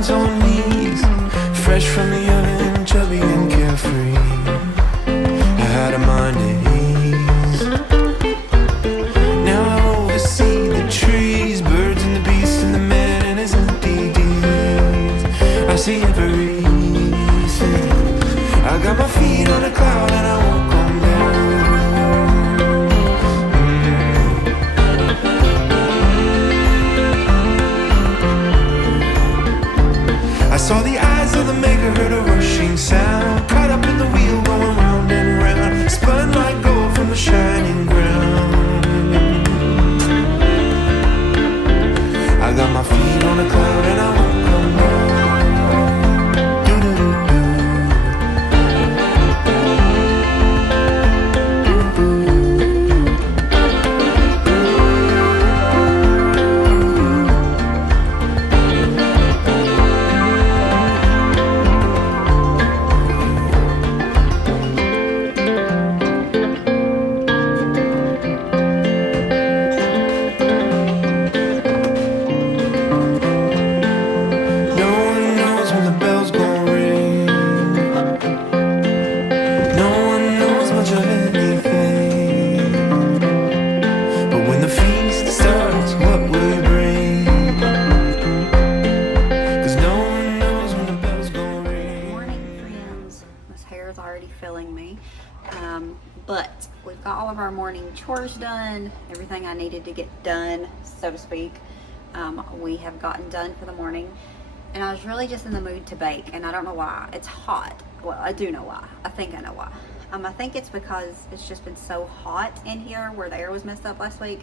hands on knees, fresh from the oven, chubby and carefree. I had a mind at ease. Now I oversee the trees, birds and the beast and the man and his empty deeds. I see everything. I got my feet on a cloud and I won't come down. I saw the eyes of the maker, heard a rushing sound, caught up in the wheel going round and round, spun like gold from the shining ground. I got my feet on a cloud and I won't come down. But we've got all of our morning chores done, everything I needed to get done, so to speak, we have gotten done for the morning. And I was really just in the mood to bake, and I don't know why. It's hot. Well, I do know why. I think I know why. I think it's because it's just been so hot in here where the air was messed up last week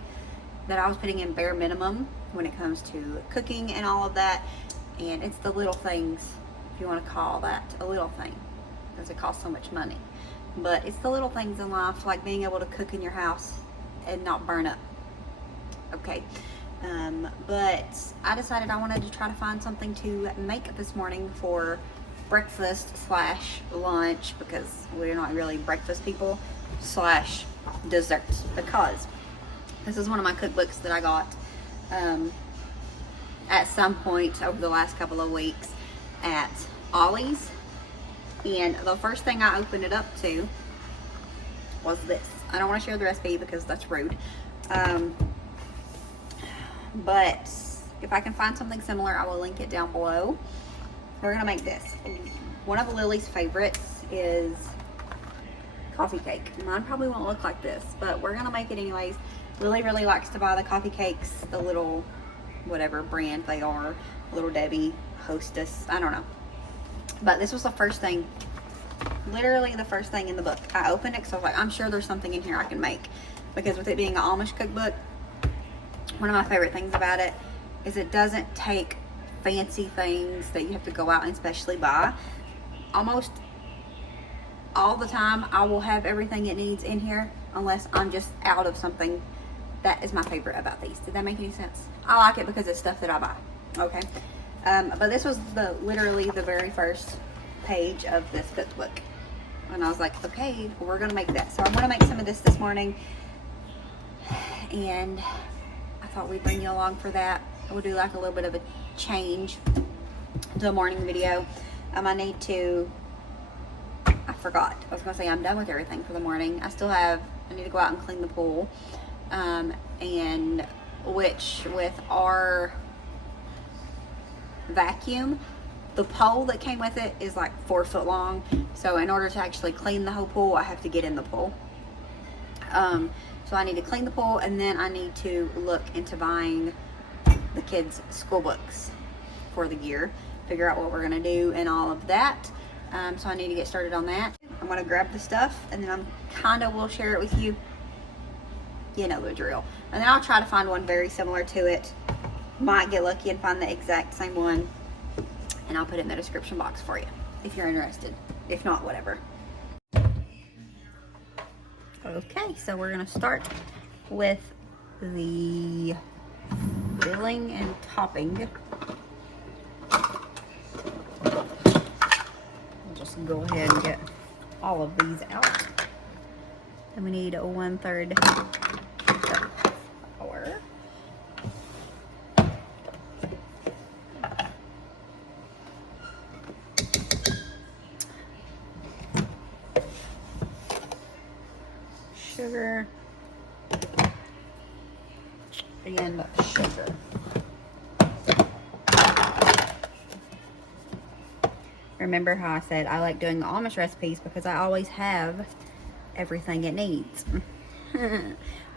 that I was putting in bare minimum when it comes to cooking and all of that. And it's the little things, if you want to call that a little thing, because it costs so much money. But it's the little things in life, like being able to cook in your house and not burn up. Okay. But I decided I wanted to try to find something to make this morning for breakfast / lunch, because we're not really breakfast people / dessert, because this is one of my cookbooks that I got at some point over the last couple of weeks at Ollie's. And the first thing I opened it up to was this. I don't want to share the recipe because that's rude. But if I can find something similar, I will link it down below. We're going to make this. One of Lily's favorites is coffee cake. Mine probably won't look like this, but we're going to make it anyways. Lily really likes to buy the coffee cakes, the little, whatever brand they are, Little Debbie, Hostess, I don't know. But this was the first thing, literally the first thing in the book. I opened it because I was like, I'm sure there's something in here I can make. Because with it being an Amish cookbook, one of my favorite things about it is it doesn't take fancy things that you have to go out and specially buy. Almost all the time I will have everything it needs in here unless I'm just out of something. That is my favorite about these. Did that make any sense? I like it because it's stuff that I buy. Okay. But this was literally the very first page of this cookbook. And I was like, okay, we're going to make that. So I'm going to make some of this morning. And I thought we'd bring you along for that. We'll do like a little bit of a change to a morning video. I need to, I forgot. I was going to say I'm done with everything for the morning. I need to go out and clean the pool. And which with our vacuum, the pole that came with it is like 4 foot long, so in order to actually clean the whole pool I have to get in the pool. So I need to clean the pool, and then I need to look into buying the kids' school books for the year, figure out what we're going to do and all of that. So I need to get started on that. I'm going to grab the stuff, and then will share it with you. You know the drill. And then I'll try to find one very similar to it. Might get lucky and find the exact same one, and I'll put it in the description box for you if you're interested. If not, whatever. Okay, so we're gonna start with the filling and topping. I'll just go ahead and get all of these out. And we need a 1/3 cup flour. and sugar. Remember how I said I like doing the Amish recipes because I always have everything it needs.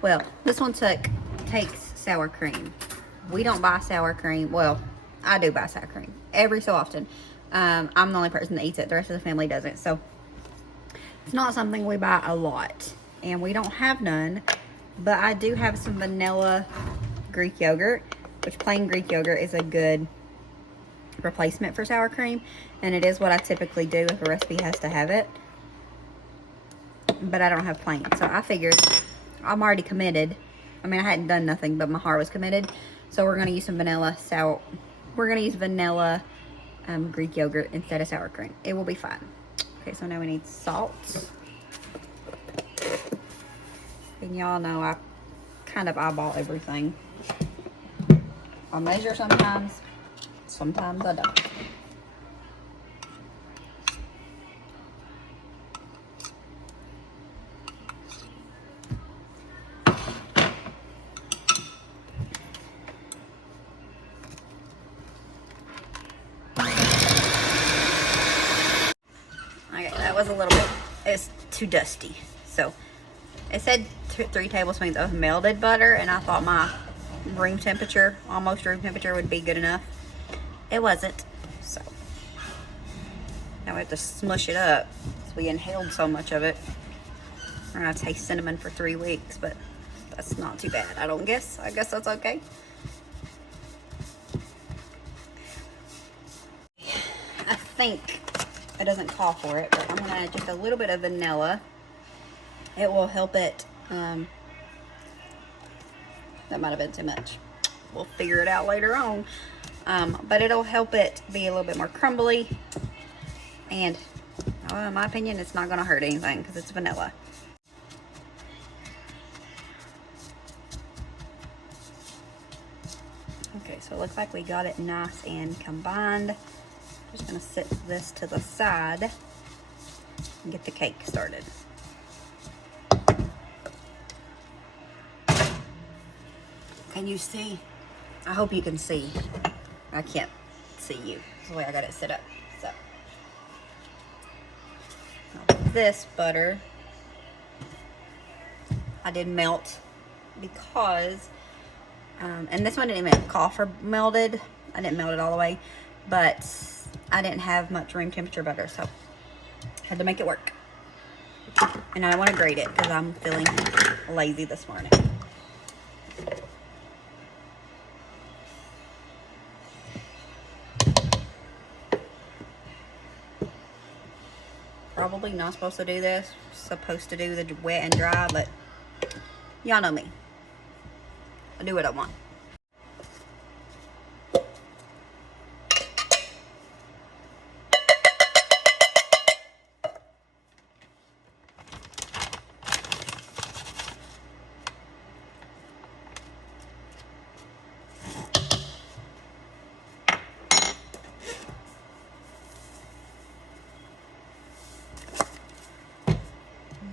Well, this one takes sour cream. We don't buy sour cream. Well, I do buy sour cream every so often. I'm the only person that eats it. The rest of the family doesn't. So it's not something we buy a lot. And we don't have none. But I do have some vanilla Greek yogurt, which plain Greek yogurt is a good replacement for sour cream. And it is what I typically do if a recipe has to have it. But I don't have plain. So I figured I'm already committed. I mean, I hadn't done nothing, but my heart was committed. So we're going to use some vanilla We're going to use vanilla Greek yogurt instead of sour cream. It will be fine. Okay, so now we need salt. And y'all know I kind of eyeball everything. I measure sometimes. Sometimes I don't. Was a little bit, it's too dusty. So it said 3 tablespoons of melted butter, and I thought my room temperature, almost room temperature, would be good enough. It wasn't. So now we have to smush it up because we inhaled so much of it. We're gonna taste cinnamon for 3 weeks, but that's not too bad. I guess that's okay. I think it doesn't call for it, but I'm gonna add just a little bit of vanilla. It will help it. That might have been too much. We'll figure it out later on. But it'll help it be a little bit more crumbly. And in my opinion, it's not gonna hurt anything because it's vanilla. Okay, so it looks like we got it nice and combined. Just gonna set this to the side and get the cake started. Can you see? I hope you can see. I can't see you. That's the way I got it set up. So this butter I did melt because and this one didn't even call for melted. I didn't melt it all the way, but I didn't have much room temperature butter, so had to make it work. And I want to grate it because I'm feeling lazy this morning. Probably not supposed to do this. Supposed to do the wet and dry, but y'all know me. I do what I want.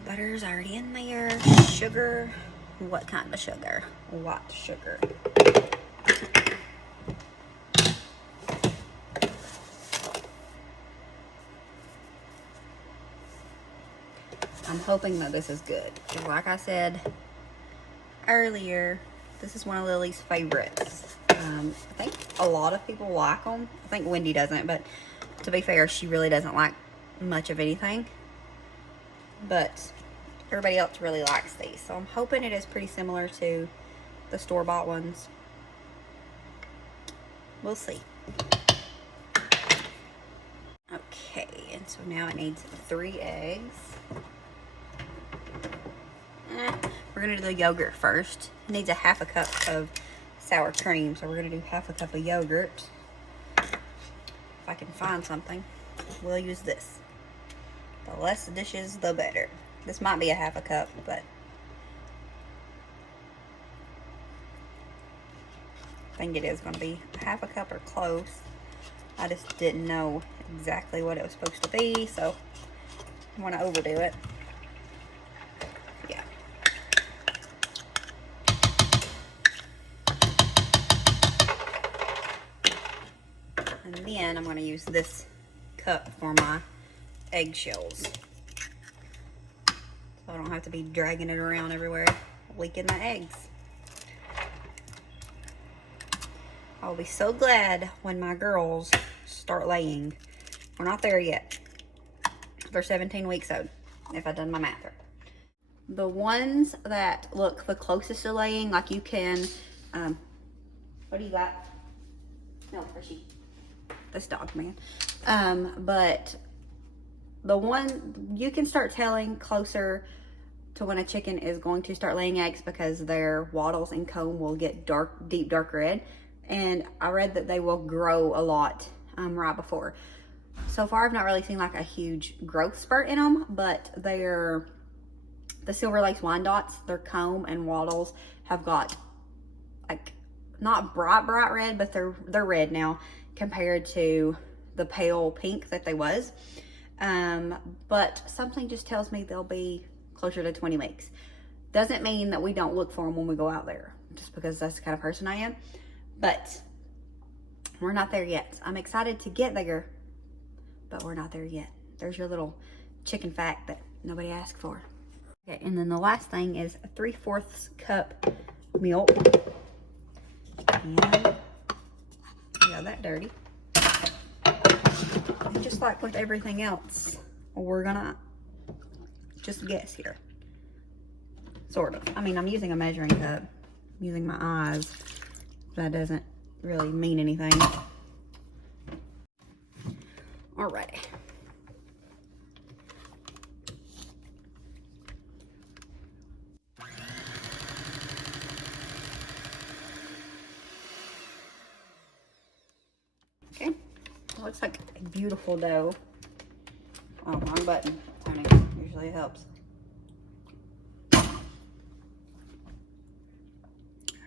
Butter's already in there. Sugar. What kind of sugar? White sugar. I'm hoping that this is good. Like I said earlier, this is one of Lily's favorites. I think a lot of people like them. I think Wendy doesn't, but to be fair, she really doesn't like much of anything. But everybody else really likes these, so I'm hoping it is pretty similar to the store-bought ones. We'll see. Okay, and so now it needs 3 eggs. We're gonna do the yogurt first. It needs a 1/2 cup of sour cream, so we're gonna do 1/2 cup of yogurt. If I can find something, we'll use this. The less dishes, the better. This might be a 1/2 cup, but I think it is going to be 1/2 cup or close. I just didn't know exactly what it was supposed to be, so I want to overdo it. Yeah. And then I'm going to use this cup for my eggshells, so I don't have to be dragging it around everywhere, leaking the eggs. I'll be so glad when my girls start laying. We're not there yet. They're 17 weeks old, if I've done my math right. The ones that look the closest to laying, like you can, what do you got? No, Hershey. This dog, man. But the one, you can start telling closer to when a chicken is going to start laying eggs because their wattles and comb will get deep dark red. And I read that they will grow a lot right before. So far, I've not really seen like a huge growth spurt in them, but the Silver Lakes Wyandottes, their comb and wattles have got like not bright red, but they're red now compared to the pale pink that they was. But something just tells me they'll be closer to 20 weeks. Doesn't mean that we don't look for them when we go out there, just because that's the kind of person I am. But we're not there yet. I'm excited to get there, but we're not there yet. There's your little chicken fact that nobody asked for. Okay, and then the last thing is a 3/4 cup milk. And I got that dirty. And just like with everything else, we're gonna just guess here. Sort of. I mean, I'm using a measuring cup. I'm using my eyes. That doesn't really mean anything. Alrighty. Okay, looks like a beautiful dough. Oh, wrong button, Tony. Usually it helps. I'm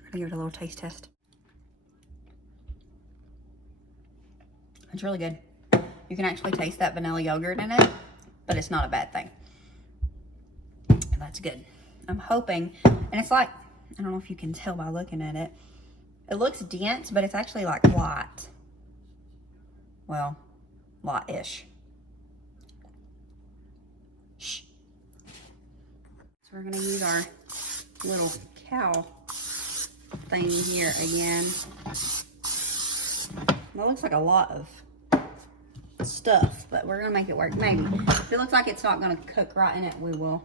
gonna give it a little taste test. It's really good. You can actually taste that vanilla yogurt in it, but it's not a bad thing. That's good. I'm hoping, and it's like, I don't know if you can tell by looking at it. It looks dense, but it's actually like light. Well, light-ish. Shh. So we're gonna use our little cow thing here again. That looks like a lot of stuff, but we're gonna make it work. Maybe. If it looks like it's not gonna cook right in it, we will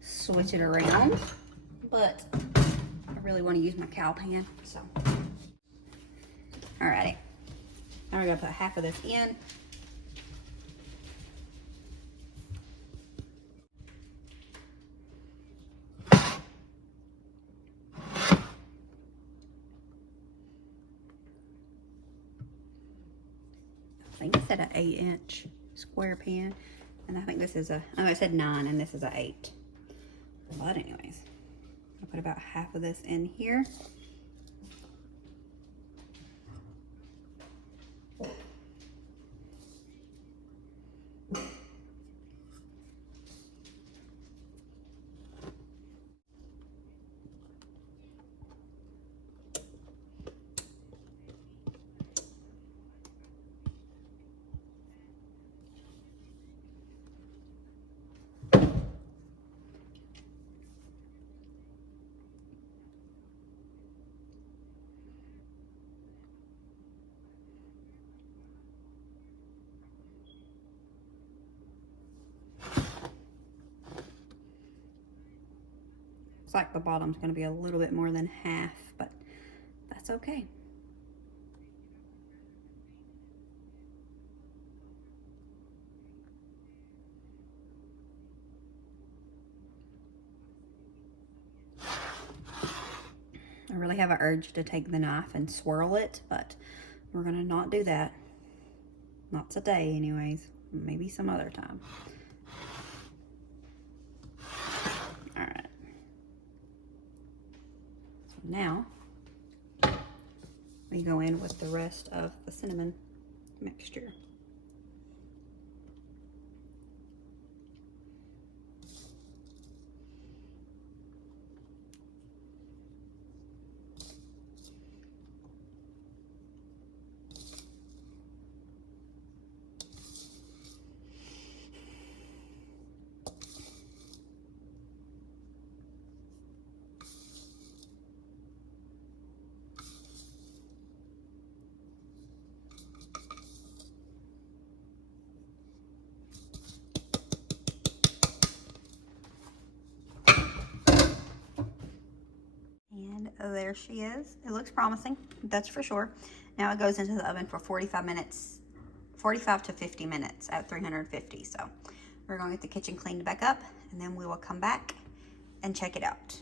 switch it around. But I really want to use my cow pan, so. Alrighty. Now we're gonna put half of this in. I think it said an 8-inch square pan, and I think this is a, oh, it said 9, and this is a 8. But anyways, I'll put about half of this in here. Looks like the bottom's going to be a little bit more than half, but that's okay. I really have an urge to take the knife and swirl it, but we're going to not do that. Not today anyways. Maybe some other time. Alright. So now we go in with the rest of the cinnamon mixture. So there she is. It looks promising, that's for sure. Now it goes into the oven for 45 minutes, 45 to 50 minutes at 350. So we're gonna get the kitchen cleaned back up and then we will come back and check it out.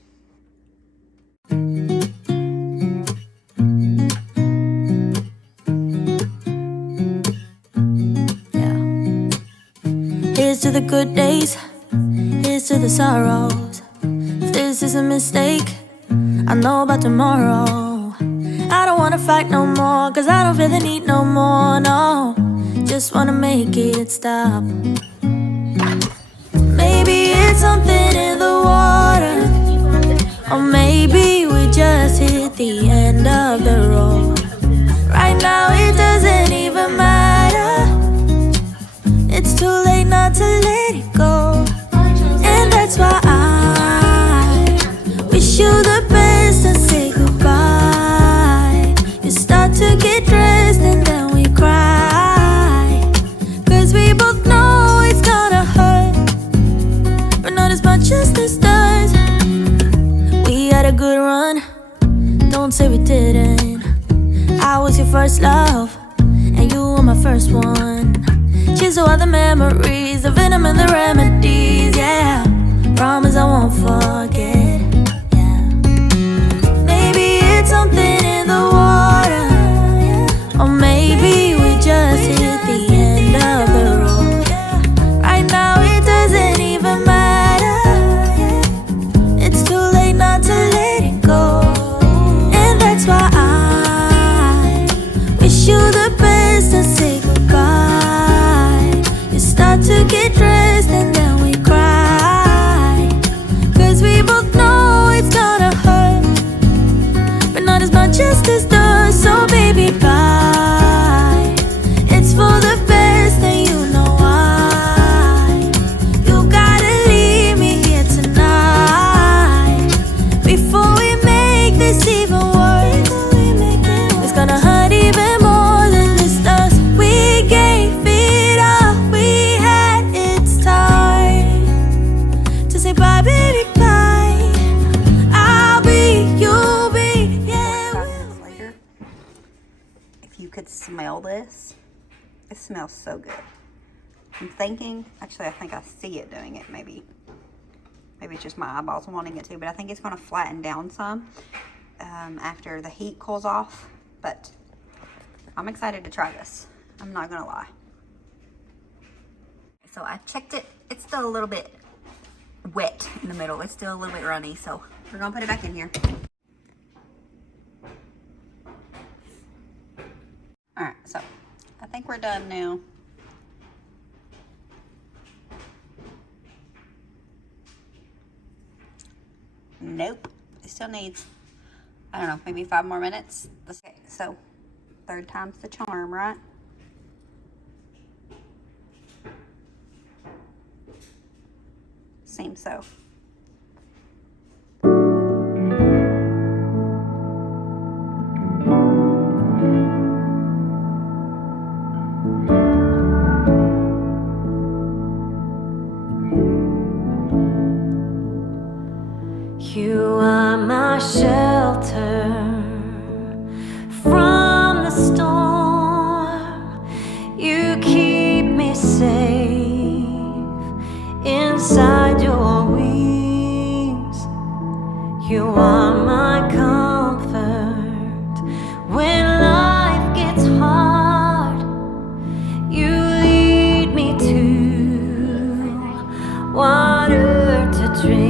Here's to the good days, here's to the sorrows. If this is a mistake, I know about tomorrow. I don't wanna fight no more, cause I don't feel the need no more, no. Just wanna make it stop. Maybe it's something in the water, or maybe we just hit the end of the road. Right now it doesn't even matter. It's too late not to let it go. And that's why I wish you the best and say goodbye. You start to get dressed and then we cry, cause we both know it's gonna hurt, but not as much as this does. We had a good run, don't say we didn't. I was your first love, and you were my first one. Cheers to all the memories, the venom and the remedies, yeah. Promise I won't forget, yeah. Maybe it's something in the water, or maybe we just hit the end of the road. Right now it doesn't even matter. It's too late not to let it go. And that's why I wish you the best and say goodbye. You start to get dressed and then we cry, cause we both know it's gonna hurt, but not as much as this does. So baby, bye. It's for the best and you know why. You gotta leave me here tonight before we make this even worse. It's gonna hurt even more than this does. We gave it all we had, it's time to say bye, baby, bye. I'll be, you'll be, yeah. 5 minutes later, if you could smell this, it smells so good. I'm thinking, actually I think I see it doing it, maybe it's just my eyeballs wanting it to, but I think it's gonna flatten down some after the heat cools off. But I'm excited to try this, I'm not gonna lie. So I checked it, it's still a little bit wet in the middle, it's still a little bit runny, so we're gonna put it back in here. Alright, so I think we're done now. Nope, it still needs, I don't know, maybe 5 more minutes. Okay, so 3rd time's the charm, right? Seems so. You are my shelter from the storm. You keep me safe inside your wings. You are my comfort when life gets hard. You lead me to water to drink.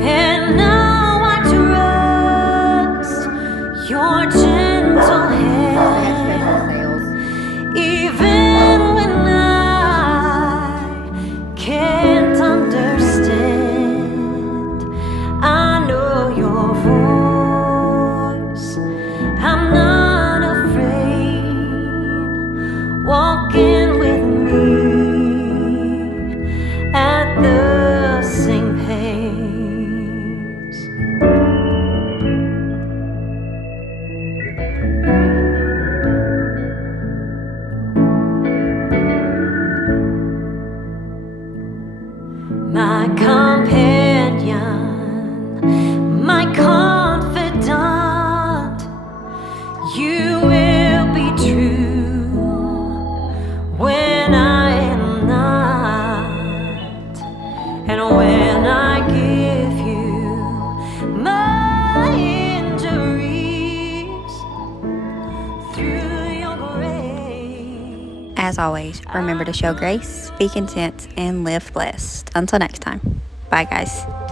And now I as always, remember to show grace, be content, and live blessed. Until next time. Bye, guys.